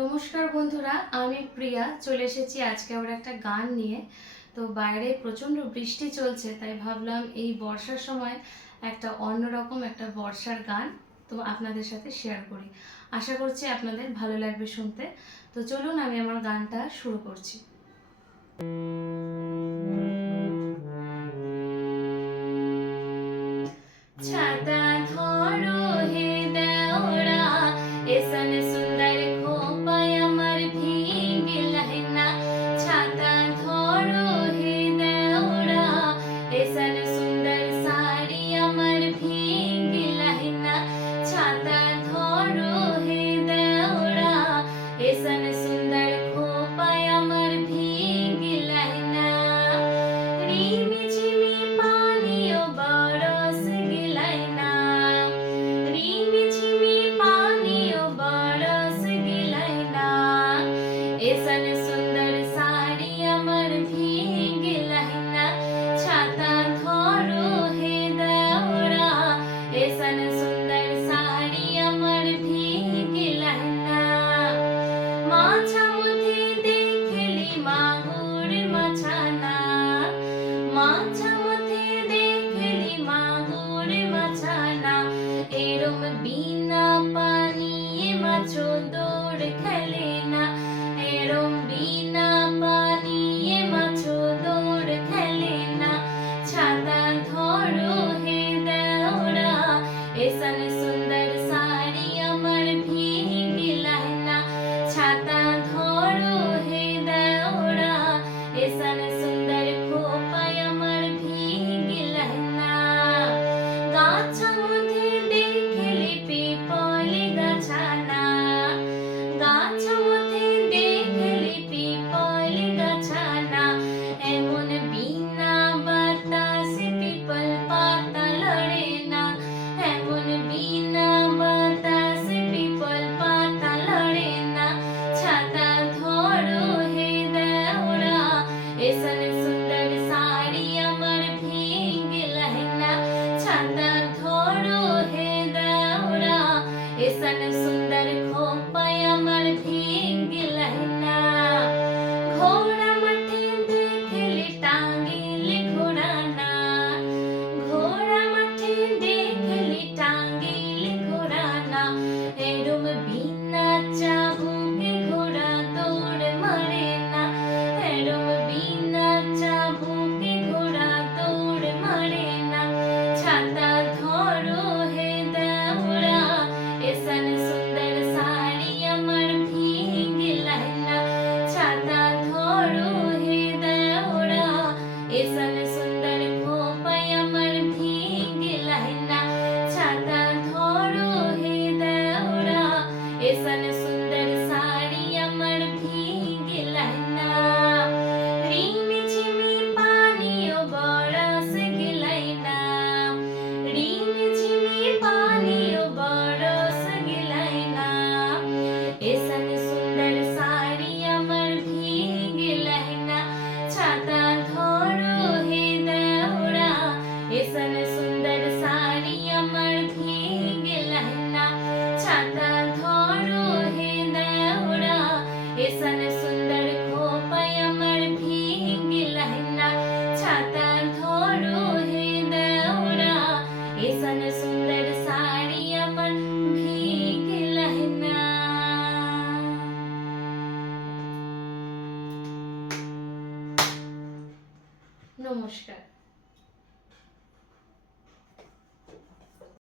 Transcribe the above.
নমস্কার বন্ধুরা, আমি প্রিয়া। চলে এসেছি আজকে আবার একটা গান নিয়ে। তো বাইরে প্রচণ্ড বৃষ্টি চলছে, তাই ভাবলাম এই বর্ষার সময় একটা অন্যরকম একটা বর্ষার গান তো আপনাদের সাথে শেয়ার করি। আশা করছি আপনাদের ভালো লাগবে শুনতে। তো চলুন, আমি আমার গানটা শুরু করছি। সুন্দর খোপায় আমার ভিঙ্গি লাইনা রিমি ঝিমি পানিও বরস গিলাইনা রিমি ঝিমি পানিও বরস গিলাইনা এসন গরম বিনা পানি মাছ দৌড় খেলে না। এরম সুন্দর খোপায় আমার সুন্দর খোপায় আমার ভিঙ্গি লহনা ছাতা ধরো হে দেওরা। এসন সুন্দর সাড়ি আমার ভিঙ্গি নমস্কার।